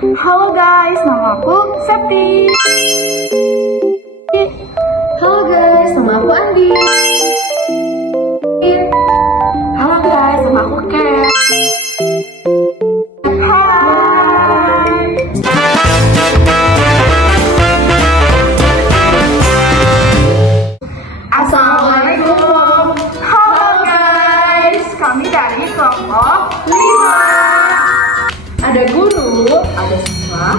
Halo guys, nama aku Septi. Halo guys, nama aku Andi. Halo guys, nama aku Kat. Hai. Assalamualaikum. Halo guys, kami dari kelompok 5. Ada guru, ada siswa.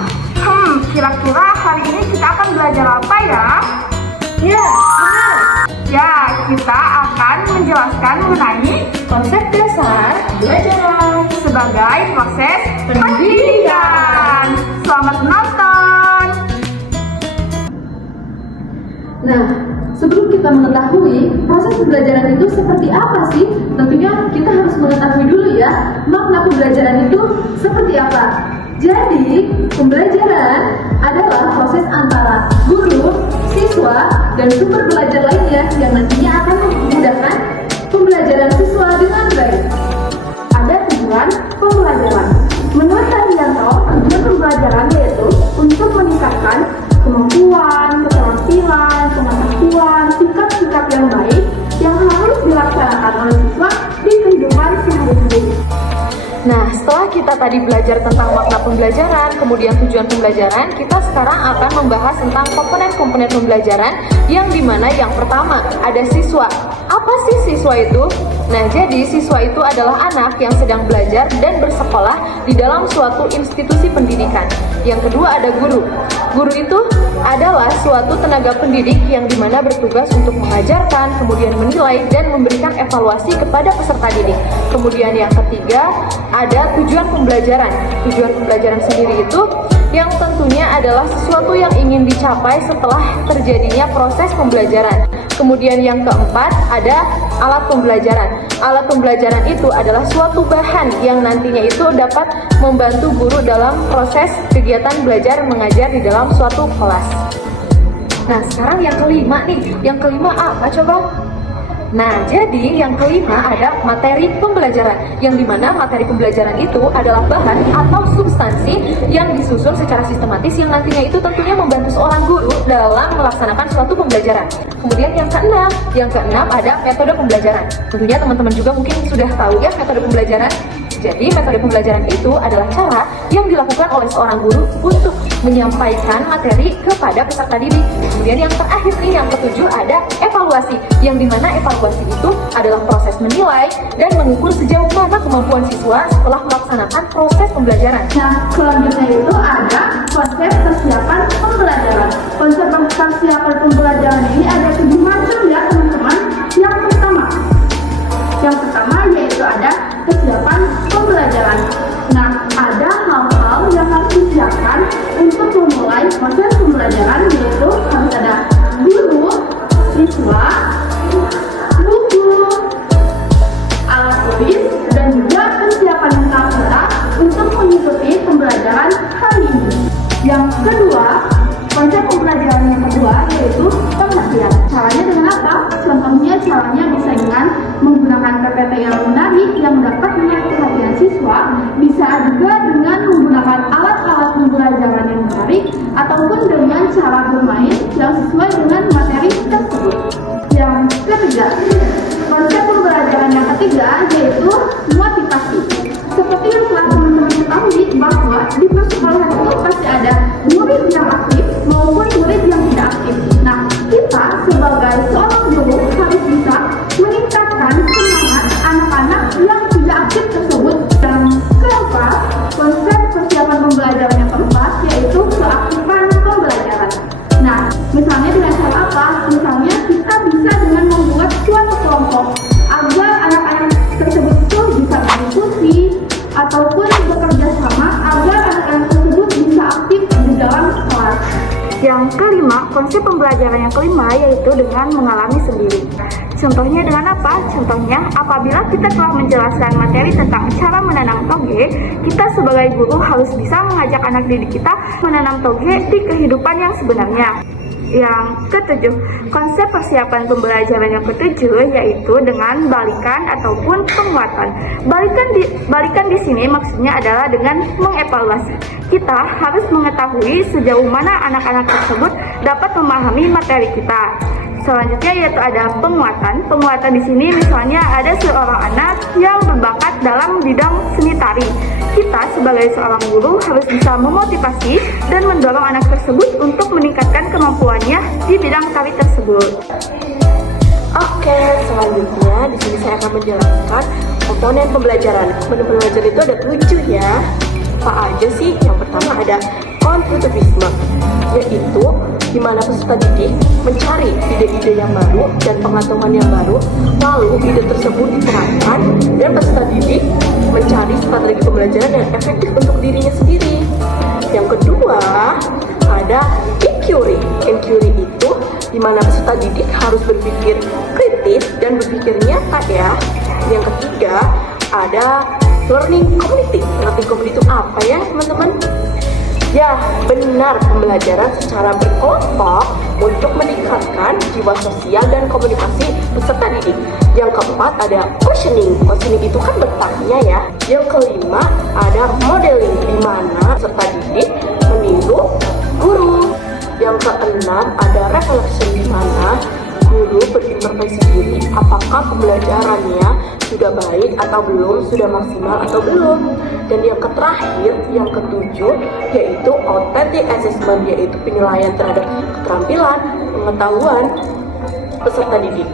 Kira-kira hari ini kita akan belajar apa ya? Ya, benar. Ya, kita akan menjelaskan mengenai Konsep dasar belajaran. sebagai proses Pendidikan. Selamat menonton. Nah, sebelum kita mengetahui proses pembelajaran itu seperti apa sih, tentunya kita harus mengetahui dulu ya makna pembelajaran itu seperti apa. Jadi, pembelajaran adalah proses antara guru, siswa, dan sumber belajar lainnya yang nantinya akan memudahkan pembelajaran siswa dengan baik. Ada tujuan pembelajaran. Menurut Tarianto, tujuan pembelajaran yaitu untuk meningkatkan kemampuan, keterampilan, pengetahuan, sikap-sikap yang baik yang harus dilaksanakan oleh siswa di kehidupan sehari-hari. Nah, setelah kita tadi belajar tentang makna pembelajaran, kemudian tujuan pembelajaran, kita sekarang akan membahas tentang komponen-komponen pembelajaran yang dimana yang pertama ada siswa. Apa sih siswa itu? Nah, jadi siswa itu adalah anak yang sedang belajar dan bersekolah di dalam suatu institusi pendidikan. Yang kedua ada guru. Guru itu adalah suatu tenaga pendidik yang dimana bertugas untuk mengajarkan, kemudian menilai dan memberikan evaluasi kepada peserta didik. Kemudian yang ketiga ada tujuan pembelajaran. Tujuan pembelajaran sendiri itu yang tentunya adalah sesuatu yang ingin dicapai setelah terjadinya proses pembelajaran. Kemudian yang keempat ada alat pembelajaran. Alat pembelajaran itu adalah suatu bahan yang nantinya itu dapat membantu guru dalam proses kegiatan belajar mengajar di dalam suatu kelas. Nah, sekarang yang kelima nih. Yang kelima apa coba? Nah, jadi yang kelima ada materi pembelajaran, yang dimana materi pembelajaran itu adalah bahan atau substansi yang disusun secara sistematis yang nantinya itu tentunya membantu seorang guru dalam melaksanakan suatu pembelajaran. Kemudian yang keenam ada metode pembelajaran. Tentunya teman-teman juga mungkin sudah tahu ya metode pembelajaran. Jadi metode pembelajaran itu adalah cara yang dilakukan oleh seorang guru untuk menyampaikan materi kepada peserta didik. Kemudian yang terakhir nih, yang ketujuh ada evaluasi, yang dimana evaluasi itu adalah proses menilai dan mengukur sejauh mana kemampuan siswa setelah melaksanakan proses pembelajaran. Nah, selanjutnya itu ada konsep persiapan pembelajaran. Konsep persiapan pembelajaran ini ada 7 macam ya teman-teman. Yang pertama yaitu ada kesiapan pembelajaran. Nah, ada hal-hal yang harus disiapkan untuk memulai proses pembelajaran, yaitu harus ada guru, siswa, buku, alat tulis, dan juga persiapan mental kita untuk mengikuti pembelajaran kali ini. Yang kedua, konsep pembelajaran yang kedua yaitu pengertian. Caranya dengan apa? Contohnya caranya bisa dengan menggunakan PPT yang menarik yang dapat menarik perhatian siswa, bisa juga dengan menggunakan alat-alat pembelajaran yang menarik, ataupun dengan cara bermain yang sesuai dengan materi tersebut. Yang ketiga, konsep pembelajaran yang ketiga yaitu motivasi. Seperti yang telah teman-teman ketahui bahwa di persekolahan itu pasti ada murid yang aktif maupun murid yang tidak aktif. Nah, kita sebagai seorang guru harus bisa meningkatkan semangat anak-anak yang tidak aktif tersebut. Dan keempat, konsep persiapan pembelajaran yang keempat yaitu keaktifan pembelajaran. Nah, misalnya dengan cara apa? Misalnya kita bisa dengan membuat suatu kelompok agar anak-anak tersebut itu bisa berdiskusi ataupun bekerja sama agar anak-anak tersebut bisa aktif di dalam kelas. Yang kelima, konsep pembelajaran yang kelima yaitu dengan mengalami sendiri. Contohnya dengan apa? Contohnya apabila kita telah menjelaskan materi tentang cara menanam toge, kita sebagai guru harus bisa mengajak anak didik kita menanam toge di kehidupan yang sebenarnya. Yang ketujuh, konsep persiapan pembelajaran yang ketujuh yaitu dengan balikan ataupun penguatan. Balikan di sini maksudnya adalah dengan mengevaluasi. Kita harus mengetahui sejauh mana anak-anak tersebut dapat memahami materi kita. Selanjutnya yaitu ada penguatan. Penguatan di sini misalnya ada seorang anak yang berbakat dalam bidang seni tari. Kita sebagai seorang guru harus bisa memotivasi dan mendorong anak tersebut untuk meningkatkan kemampuannya di bidang tari tersebut. Oke, selanjutnya di sini saya akan menjelaskan komponen pembelajaran. Komponen pembelajaran itu ada 7 ya. Apa aja sih? Yang pertama ada konstruktivisme, yaitu di mana peserta didik mencari ide-ide yang baru dan pengetahuan yang baru, lalu ide tersebut diterapkan dan peserta didik mencari strategi pembelajaran yang efektif untuk dirinya sendiri. Yang kedua, ada inquiry. Inquiry itu di mana peserta didik harus berpikir kritis dan berpikir nyata ya. Yang ketiga, ada learning community. Learning community itu apa ya teman-teman? Ya, benar, pembelajaran secara berkelompok untuk meningkatkan jiwa sosial dan komunikasi peserta didik. Yang keempat ada questioning. Questioning itu kan bertanya ya. Yang kelima ada modeling, di mana peserta didik meniru guru. Yang keenam ada reflection, di mana guru berintrospeksi diri apakah pembelajarannya sudah baik atau belum, sudah maksimal atau belum. Dan yang terakhir, yang ketujuh, yaitu authentic assessment, yaitu penilaian terhadap keterampilan, pengetahuan peserta didik.